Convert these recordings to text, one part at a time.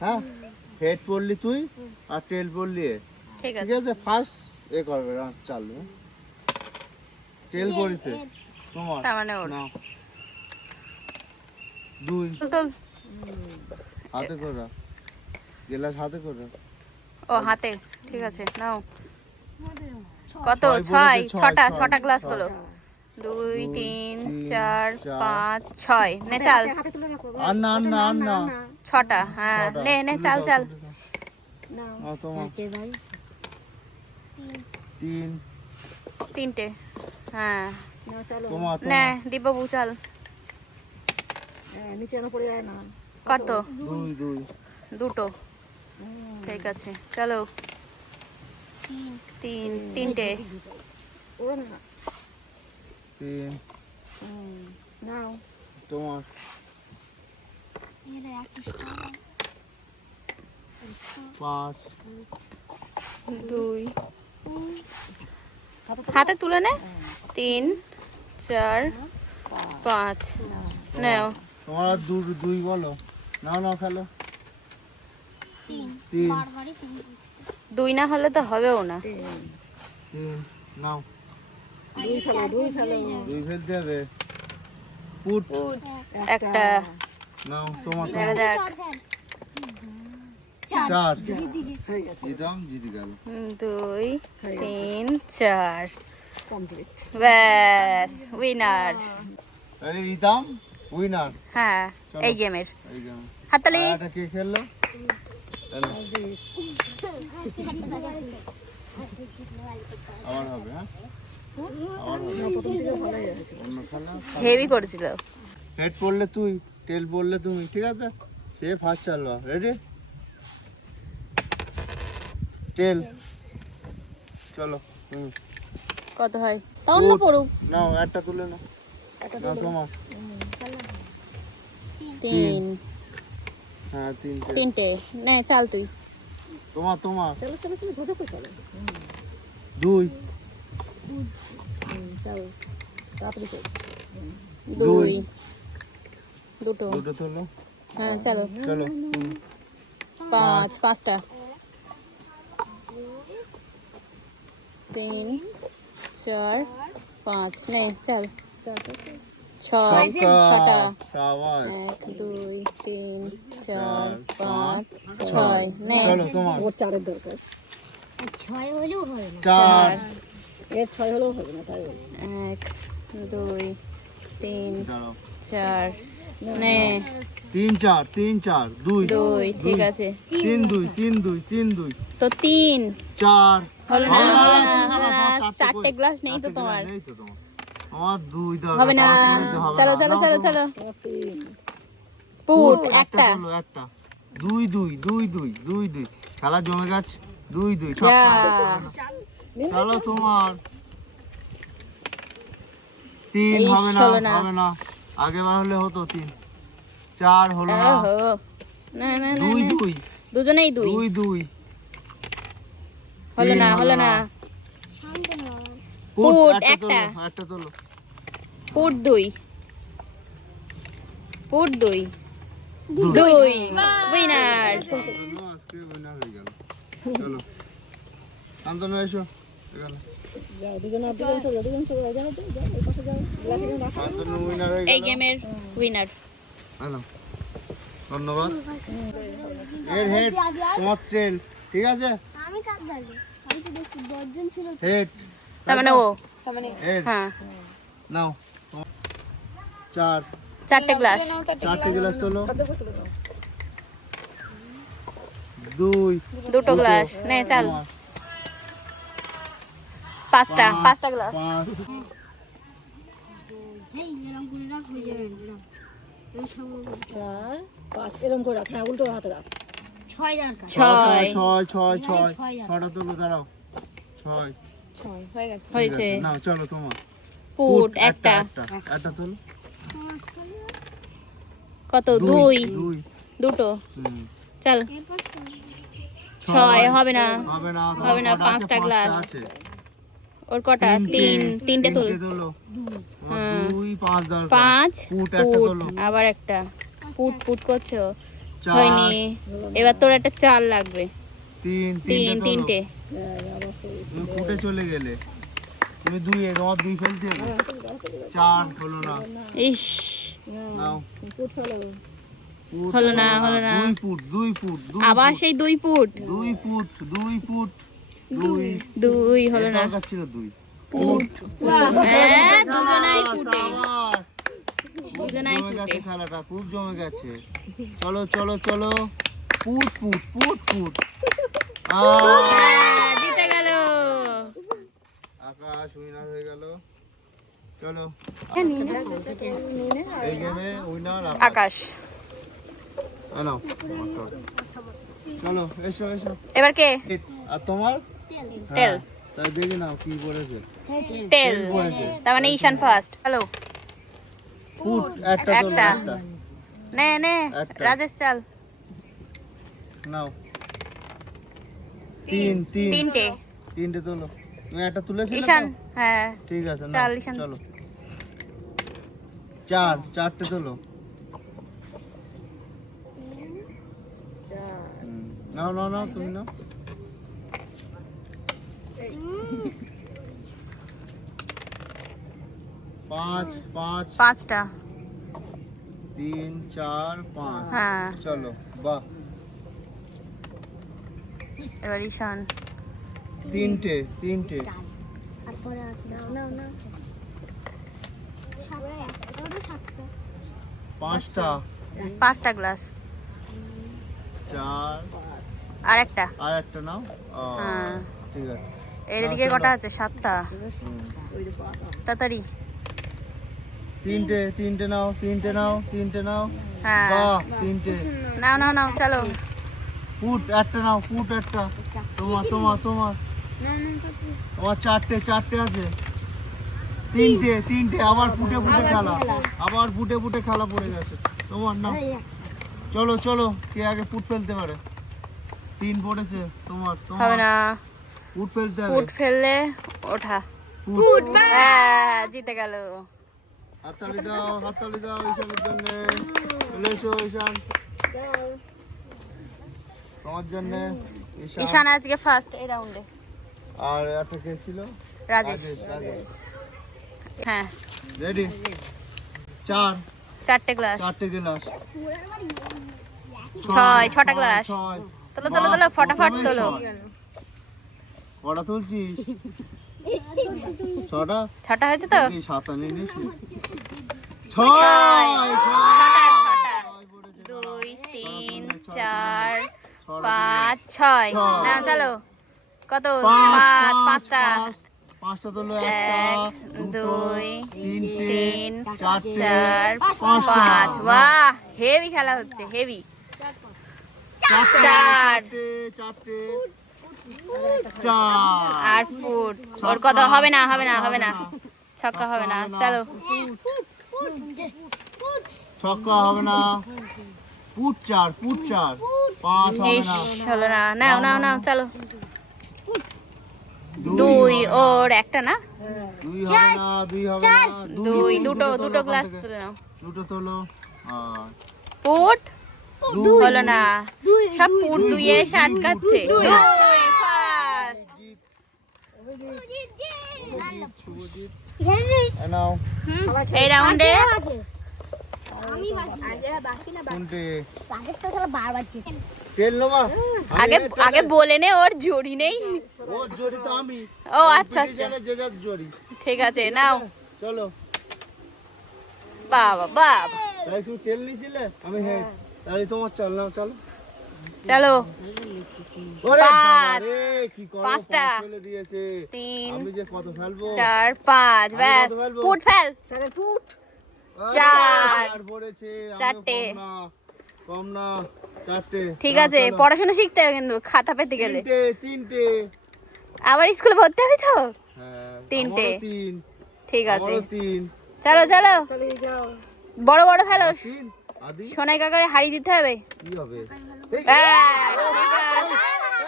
হ্যাঁ? হেড পড়লি তুই আর টেল পড়লি ঠিক ঠিক আছে ফার্স্ট এ করবে চালু? টেল পড়িতে তোমার। তার মানে ওর। দুই। হাতে করে গেলাস হাতে করে ও হাতে। ঠিক আছে নাও। কত? ছয় ছটা ছটা গ্লাস। তোলো। দুই তিন চার। পাঁচ ছয়। নে চাল। আর না না আর না। ছটা হ্যাঁ নে নে চাল চাল। তিন। তিনটে হ্যাঁ। চলো। নে দীপবাবু চাল। হ্যাঁ, নিচে পড়ে যায় না। কত দুই দুই। দুটো। ঠিক আছে চলো। তিন তিনটে। না তিন। হুম, নাও। তোমার। পাঁচ দুই। হাতে তুলে নে। তিন চার পাঁচ। নাও। তোমার আর দু দুই বলো। নাও নাও খেলো। তিন। দুই না হলে তো হবেও না। নাও। দুই দুই দুই হবে পুট একটা। নাও তোমার দেখা যাক। চার। জিতে গেল। দুই তিন চার। কমপ্লিট ব্যাস উইনার আরে রিতাম উইনার হ্যাঁ এই গেমের এই গেম হাততালি এটা কে খেললো? আবার হবে হ্যাঁ? হেভি করেছিল হেড পড়লে তুই টেল বললে তুমি ঠিক আছে? সে ফার্স্ট চালবা রেডি তেল। চলো হুম। কত হয়? তখন না পড়ুক। নাও একটা তুলে নাও। নাও তোমার। তিন। হ্যাঁ। তিনটে তিনটে। নে চাল তুই। তোমার তোমার। চলো চলো চলো ঝোঁঝো করে চলো। দুই। চলো। চলো। দুই। দুটো। দুটো তুলো। হ্যাঁ চলো। চলো। পাঁচ পাঁচটা। তিন চার পাঁচ। নে চল। চল চল চল ছয় ছটা এক দুই তিন চার পাঁচ ছয়। নে চলো ওর চারের দরকার। চার। এর ছয় হলেও হবে না তাই এক দুই তিন চার নে। তিন চার তিন চার দুই। দুই ঠিক আছে। তিন দুই তিন দুই তিন দুই। তো তিন। চার। হলো না চারটে গ্লাস নেই তো তোমার। আমার দুই হবে না। হবে চলো চলো চলো চলো। পুট একটা একটা। দুই দুই দুই দুই দুই দুই। খেলা জমে গেছে। দুই দুই চলো তোমার। তিন হবে না হলো না। হবে না আগেবার হলে হতো তিন চার হলো না। না না না দুই দুই। দুজনেই দুই। দুই দুই। হলো না হলো না। একটা একটা। তোলো, দুই। পুট দুই। দুই। উইনার আজকে winner হয়ে গেল। চলো। শান্তনু এসো। এখানে। এই উইনার এই গেল। গেমের উইনার ধন্যবাদ। এর হেড তোমার ট্রেল ঠিক আছে? আমি কাজ জানি আমি তো দেখছি দশজন ছিল। হেড তার মানে ও। হেড হ্যাঁ। নাও চার। চারটে গ্লাস চারটে গ্লাস তোলো। দুই। দুটো গ্লাস নে চাল। পাঁচটা পাঁচটা গ্লাস পাঁচ। এই এরকম করে রাখ হয়ে যাবে এরকম। এরকম সব চার পাঁচ এরকম করে রাখ। হ্যাঁ উল্টো হাতে রাখ। ছয় দরকার ছয়। ছয়। ছয় ছয় ছয় ছয়। যাবে। ছটা তোলো দাঁড়াও। ছয়। ছয় হয়ে গেছে। হয়েছে। না চলো তোমার। পুট একটা। কত? দুই দুই। দুটো। চল। ছয়। হবে না। হবে না? পাঁচটা গ্লাস। ওর কটা? তিন তিনটে তুল। হ্যাঁ। পাঁচ পুট আবার একটা। পুট পুট করছ? হয়নি। এবার তোর একটা চাল লাগবে। তিন তিন তিনটে। ফুটে চলে গেলে। তুমি দুই তোমার দুই ফেলতে হবে। চার হলো না। ইস। নাও। ফুট হলো না, হলো না। দুই ফুট দুই ফুট আবার সেই দুই ফুট দুই ফুট দুই ফুট দুই। দুই হলো না। ছিল দুই। হ্যাঁ দুজনাই ফুটে। দুজনাই ফুটে। খেলাটা খুব জমে গেছে। চলো চলো চলো। পুট পুট পুট পুট। হ্যাঁ, জিতে গেল। আকাশ উইনার হয়ে গেল। চলো। এই গেমে উইনার আকাশ। এই। চলো এসো এসো। এবার কে? আর তোমার? টেল তাই দেখে নাও কি পড়েছে টেল তার মানে ঈশান ফার্স্ট হ্যালো ফুট একটা একটা। নে নে। রাজেশ চাল। নাও। তিন। তিন তিনটে। তিনটে তোলো। তুমি একটা তুলেছিলে ঈশান হ্যাঁ। ঠিক আছে নাও, চাল, ঈশান। চলো। চার চারটে তোলো। নাও নাও নাও তুমি নাও। পাঁচ পাঁচ পাঁচটা। তিন চার পাঁচ। হ্যাঁ। চলো বাহ। এবার ঈশান। তিনটে তিনটে। পাঁচটা। পাঁচটা গ্লাস। চার। আর একটা। আর একটা নাও? হ্যাঁ। ঠিক আছে। এর দিকে কটা আছে? সাতটা। তাড়াতাড়ি। তিনটে তিনটে নাও তিনটে নাও তিনটে নাও। হ্যাঁ। তিনটে। নাও নাও নাও চলো। ফুট একটা নাও ফুট একটা। তোমার তোমার তোমার। তোমার চারটে চারটে আছে। তিনটে তিনটে আবার ফুটে ফুটে খেলা। আবার ফুটে ফুটে খেলা পড়ে গেছে। তোমার না চলো চলো কে আগে ফুট ফেলতে পারে? তিন পড়েছে তোমার তোমার। ফুট ফেলতে হবে। ফুট ফেললে ওঠা। ফুট হ্যাঁ জিতে গেল। হাততালি দাও হাততালি দাও ঈশানের জন্য। চলে এসো ঈশান। তোমার জন্য ঈশান। আজকে ফার্স্ট এই রাউন্ডে আর একটা কে ছিল? রাজেশ। হ্যাঁ। রেডি চার। চারটে গ্লাস চারটে গ্লাস ছয় ছটা গ্লাস তোলো তোলো তোলো ফটাফট তোলো। কটা তুলছিস? ছটা? ছটা হয়েছে তো? এই সাতা নিয়ে নিয়েছি। ছয়। দুই তিন চার পাঁচ ছয়। না চলো। কত? পাঁচ, পাঁচ পাঁচ, পাঁচটা। পাঁচটা তোলো এক দুই তিন চার পাঁচ বাহ হেভি খেলা হচ্ছে হেভি চার। চারটে চারটে। চার আর ফুট। ওর কত? হবে না হবে না হবে না। ছক্কা হবে না। চলো। ছক্কা হবে না। পুট চার পুট চার। পাঁচ হবে না। হলো না। নাও নাও নাও চলো। দুই ওর একটা না? দুই হবে না দুই হবে না দুই। দুটো তোলো দুটো ওখান গ্লাস তুলে নাও। দুটো তোলো। আর ফুট? হলো না। সব ফুট দুইয়ে এসে আটকাচ্ছে। দুই first। শুভজিৎ শুভজিৎ এখানে এ নাও এই রাউন্ডে? আগে আগে বলে নে ওর জড়ি নেই। ও জড়ি তো ও আচ্ছা আচ্ছা ঠিক আছে নাও। চলো। বাবা বাবা। তাই তুমি তেল নিয়েছিলে আমি হ্যাঁ। তাহলে তোমার চল নাও চলো। চলো। পাঁচ, পাঁচটা, তিন চার পাঁচ ব্যাস কত ফেল। পুট চার। চারটে। কম না চারটে। ঠিক আছে পড়াশোনা শিখতে হবে কিন্তু খাতা পেতে গেলে। তিনটে তিনটে। আবার স্কুলে ভর্তি হবে তো? হ্যাঁ তিনটে। ঠিক আছে। চলো চলো। বড় বড় ফেলো সোনাই কাকারে হাড়ি দিতে হবে। কি হবে।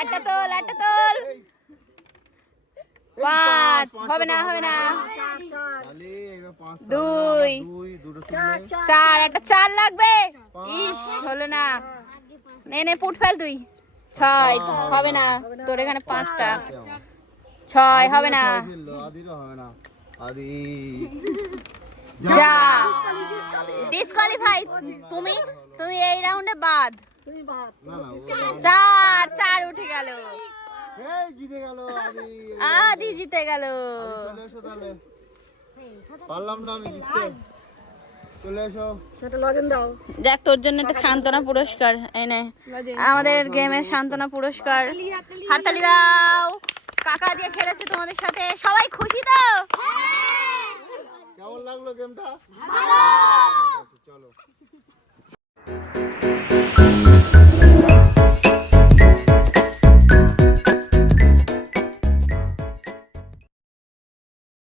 একটা তোল একটা তোল। পাঁচ হবে না হবে না। দুই। চার একটা চার লাগবে। ইস হলো না। নে নে পুট ফেল তুই ছয় হবে না। তোর এখানে পাঁচটা। ছয় হবে না। যা। ডিসকোয়ালিফাই। তুমি তুমি এই রাউন্ডে বাদ। চার চার উঠে গেল। জিতে গেল আদি আদি জিতে গেল। চলে এসো তাহলে। পারলাম না আমি জিততে। চলে এসো। একটা লজেন দাও। দেখ তোর জন্য একটা সান্ত্বনা পুরস্কার এই নে আমাদের গেমের সান্ত্বনা পুরস্কার। হাততালি দাও। কাকা দিয়ে খেলেছে তোমাদের সাথে। সবাই খুশি তো? কেমন লাগল গেমটা চলো।